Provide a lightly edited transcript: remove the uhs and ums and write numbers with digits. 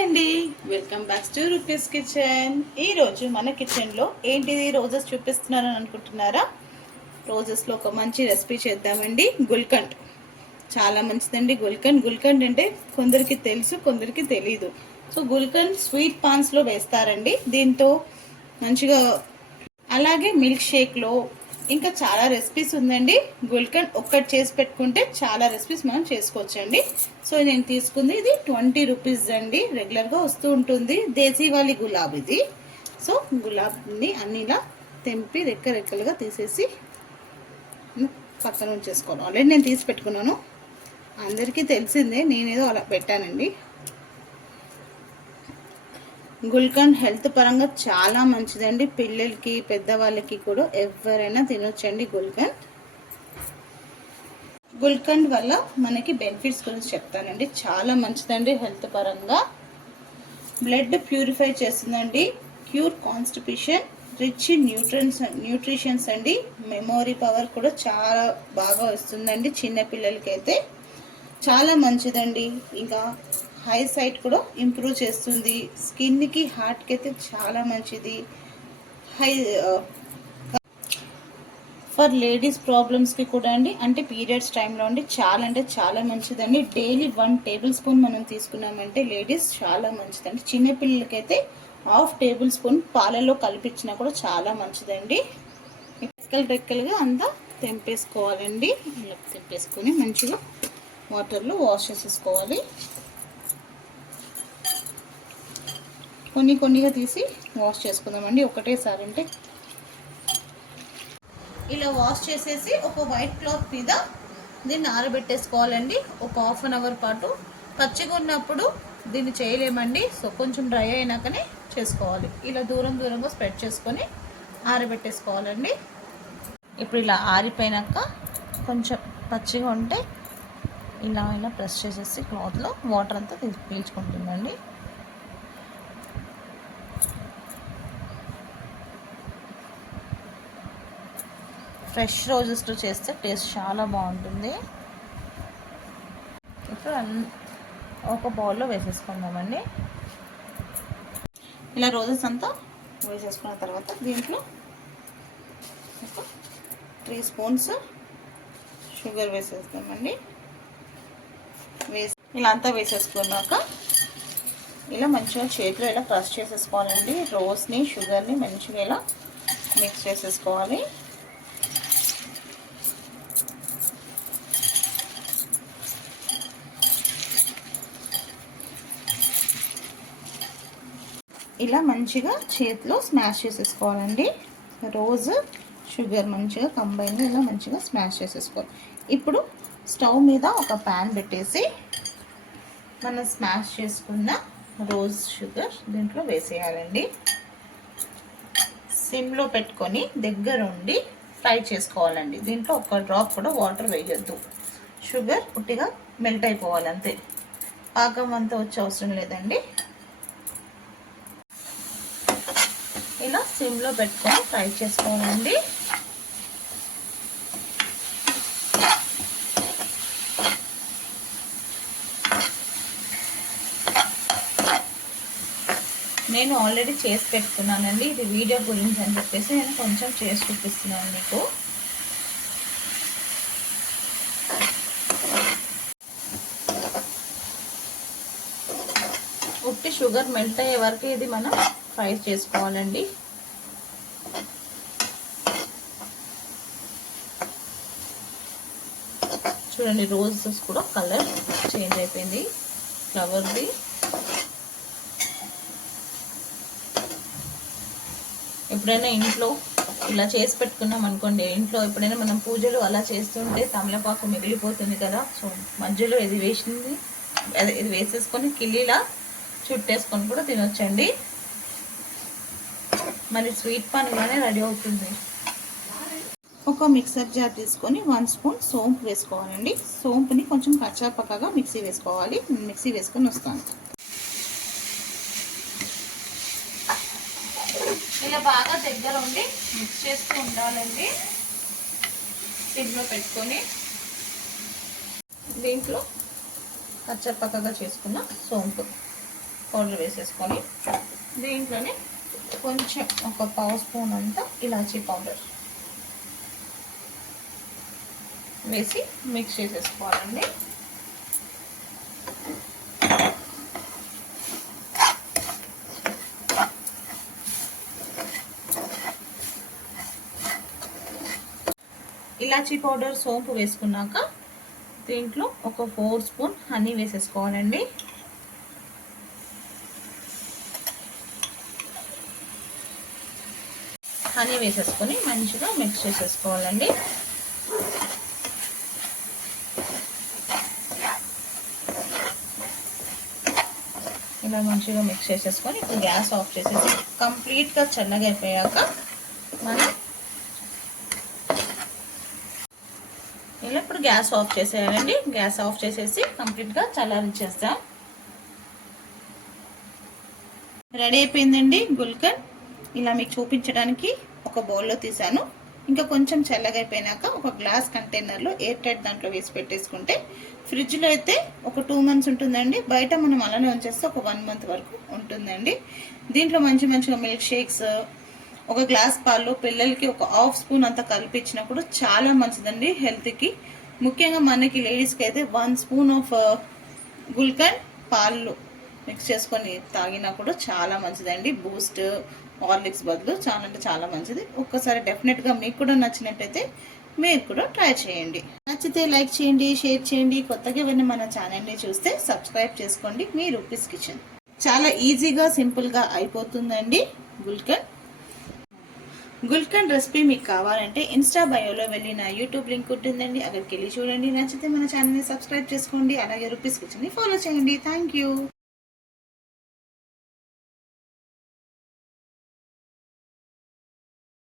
అండి, welcome back to rupees kitchen. ఈరోజు మన కిచెన్లో ఏంటిది రోజెస్ చూపిస్తున్నారని అనుకుంటున్నారా? రోజెస్లో ఒక మంచి రెసిపీ చేద్దామండి. గుల్కండ్ చాలా మంచిదండి. గుల్కండ్ అంటే కొందరికి తెలుసు, కొందరికి తెలీదు. సో గుల్కండ్ స్వీట్ పాన్స్లో వేస్తారండి. దీంతో మంచిగా అలాగే మిల్క్ షేక్లో ఇంకా చాలా రెసిపీస్ ఉందండి. గుల్కండ్ ఒక్కటి చేసి పెట్టుకుంటే చాలా రెసిపీస్ మనం చేసుకోవచ్చండి. సో నేను తీసుకుంది ఇది 20 రూపీస్ అండి. రెగ్యులర్గా వస్తూ ఉంటుంది. దేశీవాలి గులాబ్ ఇది. సో గులాబ్ని అన్నిలా తెంపి రెక్కలుగా తీసేసి పక్కన ఉంచేసుకోవాలి. ఆల్రెడీ నేను తీసి పెట్టుకున్నాను, అందరికీ తెలిసిందే, నేనేదో అలా పెట్టానండి. గుల్కండ్ హెల్త్ పరంగా చాలా మంచిదండి. పిల్లలకి పెద్దవాళ్ళకి కూడా ఎవరైనా తినొచ్చండి. గుల్కండ్ వల్ల మనకి బెనిఫిట్స్ గురించి చెప్తానండి. చాలా మంచిదండి హెల్త్ పరంగా. బ్లడ్ ప్యూరిఫై చేస్తుందండి. క్యూర్ కాన్స్టిపేషన్, రిచ్ న్యూట్రిషన్స్ అండి. మెమొరీ పవర్ కూడా చాలా బాగా వస్తుందండి. చిన్నపిల్లలకి అయితే చాలా మంచిదండి. ఇంకా హై సైట్ కూడా ఇంప్రూవ్ చేస్తుంది. స్కిన్కి, హార్ట్కి అయితే చాలా మంచిది. ఫర్ లేడీస్ ప్రాబ్లమ్స్కి కూడా అండి, అంటే పీరియడ్స్ టైంలో అండి చాలా అంటే చాలా మంచిదండి. డైలీ 1 టేబుల్ స్పూన్ మనం తీసుకున్నామంటే లేడీస్ చాలా మంచిదండి. చిన్నపిల్లలకైతే 1/2 టేబుల్ స్పూన్ పాలలో కలిపించినా కూడా చాలా మంచిదండి. రెక్కలుగా అంతా తెంపేసుకోవాలండి. ఇలా తెంపేసుకొని మంచిగా వాటర్లో వాష్ చేసేసుకోవాలి. కొన్నిగా తీసి వాష్ చేసుకుందామండి ఒకటేసారి. అంటే ఇలా వాష్ చేసేసి ఒక వైట్ క్లాత్ మీద దీన్ని ఆరబెట్టేసుకోవాలండి. ఒక 1/2 అవర్ పాటు. పచ్చిగా ఉన్నప్పుడు దీన్ని చేయలేమండి. సో కొంచెం డ్రై అయినాకనే చేసుకోవాలి. ఇలా దూరంగా స్ప్రెడ్ చేసుకొని ఆరబెట్టేసుకోవాలండి. ఇప్పుడు ఇలా ఆరిపోయినాక కొంచెం పచ్చిగా ఉంటే ఇలా ప్రెస్ చేసేసి క్లాత్లో వాటర్ అంతా పీల్చుకుంటుందండి. ఫ్రెష్ రోజెస్తో చేస్తే టేస్ట్ చాలా బాగుంటుంది. ఇప్పుడు ఒక బౌల్లో వేసేసుకుందామండి. ఇలా రోజెస్ అంతా వేసేసుకున్న తర్వాత దీంట్లో ఒక 3 స్పూన్స్ షుగర్ వేసేస్తామండి. ఇలా అంతా వేసేసుకున్నాక ఇలా మంచిగా చేతిలో ఇలా క్రష్ చేసేసుకోవాలండి. రోజ్ని, షుగర్ని మంచిగా ఇలా మిక్స్ చేసేసుకోవాలి. ఇలా మంచిగా చేతిలో స్మాష్ చేసేసుకోవాలండి. రోజ్, షుగర్ మంచిగా కంబైన్ ఇలా మంచిగా స్మాష్ చేసేసుకోవాలి. ఇప్పుడు స్టవ్ మీద ఒక ప్యాన్ పెట్టేసి మనం స్మాష్ చేసుకున్న రోజ్ షుగర్ దీంట్లో వేసేయాలండి. సిమ్లో పెట్టుకొని దగ్గరుండి ఫ్రై చేసుకోవాలండి. దీంట్లో ఒక డ్రాప్ కూడా వాటర్ వేయొద్దు. షుగర్ పుట్టిగా మెల్ట్ అయిపోవాలి అంతే. పాకం అంతా వచ్చే అవసరం లేదండి. ఇలా సిమ్లో పెట్టుకొని ఫ్రై చేసుకోవాలండి. నేను ఆల్రెడీ చేసి పెట్టుకున్నానండి. ఇది వీడియో గురించి అని చెప్పేసి నేను కొంచెం చేసి చూపిస్తున్నాను మీకు. ఉట్టి షుగర్ మెల్ట్ అయ్యే వరకు ఇది మనం ఫ్రై చేసుకోవాలండి. చూడండి, రోజెస్ కూడా కలర్ చేంజ్ అయిపోయింది ఫ్లవర్ది. ఎప్పుడైనా ఇంట్లో ఇలా చేసి పెట్టుకున్నాం అనుకోండి, ఇంట్లో ఎప్పుడైనా మనం పూజలు అలా చేస్తుంటే తమలపాకు మిగిలిపోతుంది కదా. సో మధ్యలో ఇది వేసేసుకొని కిల్లీలా చుట్టేసుకొని కూడా తినొచ్చండి. మరి స్వీట్ పాన్ ఇలానే రెడీ అవుతుంది. ఒక మిక్సర్ జార్ తీసుకొని 1 స్పూన్ సోంపు వేసుకోవాలండి. సోంపుని కొంచెం కచ్చాపక్కగా మిక్సీ వేసుకోవాలి. మిక్సీ వేసుకొని వస్తాను. ఇలా బాగా దగ్గర ఉండి మిక్స్ చేస్తూ ఉండాలండి. సిమ్లో పెట్టుకొని దీంట్లో కచ్చపక్కగా చేసుకున్న సోంపు పౌడర్ వేసేసుకొని దీంట్లోనే కొంచెం ఒక పావు స్పూన్ అంతా ఇలాచీ పౌడర్ వేసి మిక్స్ చేసేసుకోవాలండి. ఇలాచీ పౌడర్ సోంపు వేసుకున్నాక దీంట్లో ఒక 4 స్పూన్ హనీ వేసేసుకోవాలండి. హనీ వేసేసుకొని మంచిగా మిక్స్ చేసేసుకోవాలండి. ఇలా మంచిగా మిక్స్ చేసేసుకొని ఇప్పుడు గ్యాస్ ఆఫ్ చేసేసి కంప్లీట్గా చల్లగా అయిపోయాక మనం ఇలా ఇప్పుడు గ్యాస్ ఆఫ్ చేసేయాలండి. గ్యాస్ ఆఫ్ చేసేసి కంప్లీట్గా చల్లారించేస్తాం. రెడీ అయిపోయిందండి గుల్కన్. ఇలా మీకు చూపించడానికి ఒక బౌల్లో తీసాను. ఇంకా కొంచెం చల్లగా అయిపోయినాక ఒక గ్లాస్ కంటైనర్లో ఎయిర్ టైట్ దాంట్లో వేసి పెట్టేసుకుంటే ఫ్రిడ్జ్లో అయితే ఒక 2 మంత్స్ ఉంటుందండి. బయట మనం అలానే ఉంచేస్తే ఒక 1 మంత్ వరకు ఉంటుందండి. దీంట్లో మంచిగా మిల్క్ షేక్స్, ఒక గ్లాస్ పాలు పిల్లలకి ఒక హాఫ్ స్పూన్ అంతా కలిపించినప్పుడు చాలా మంచిదండి హెల్త్కి. ముఖ్యంగా మనకి లేడీస్కి అయితే 1 స్పూన్ ఆఫ్ గుల్కన్ పాలు మిక్స్ చేసుకొని తాగినప్పుడు చాలా మంచిదండి. బూస్ట్, హార్లిక్స్ బదులు చాలా అంటే చాలా మంచిది. ఒక్కసారి డెఫినెట్గా మీకు కూడా నచ్చినట్టయితే మీరు కూడా ట్రై చేయండి. నచ్చితే లైక్ చేయండి, షేర్ చేయండి. కొత్తగా ఎవరైనా మన ఛానల్ని చూస్తే సబ్స్క్రైబ్ చేసుకోండి. మీ రూపీస్ కిచెన్ చాలా ఈజీగా సింపుల్గా అయిపోతుందండి. గుల్కన్ రెసిపీ మీకు కావాలంటే ఇన్స్టా బయోలో వెళ్ళి నా యూట్యూబ్ లింక్ ఉంటుందండి, అక్కడికి వెళ్ళి చూడండి. నచ్చితే మన ఛానల్ని సబ్స్క్రైబ్ చేసుకోండి. అలాగే రూపీస్ కిచెన్ని ఫాలో చేయండి. Thank you.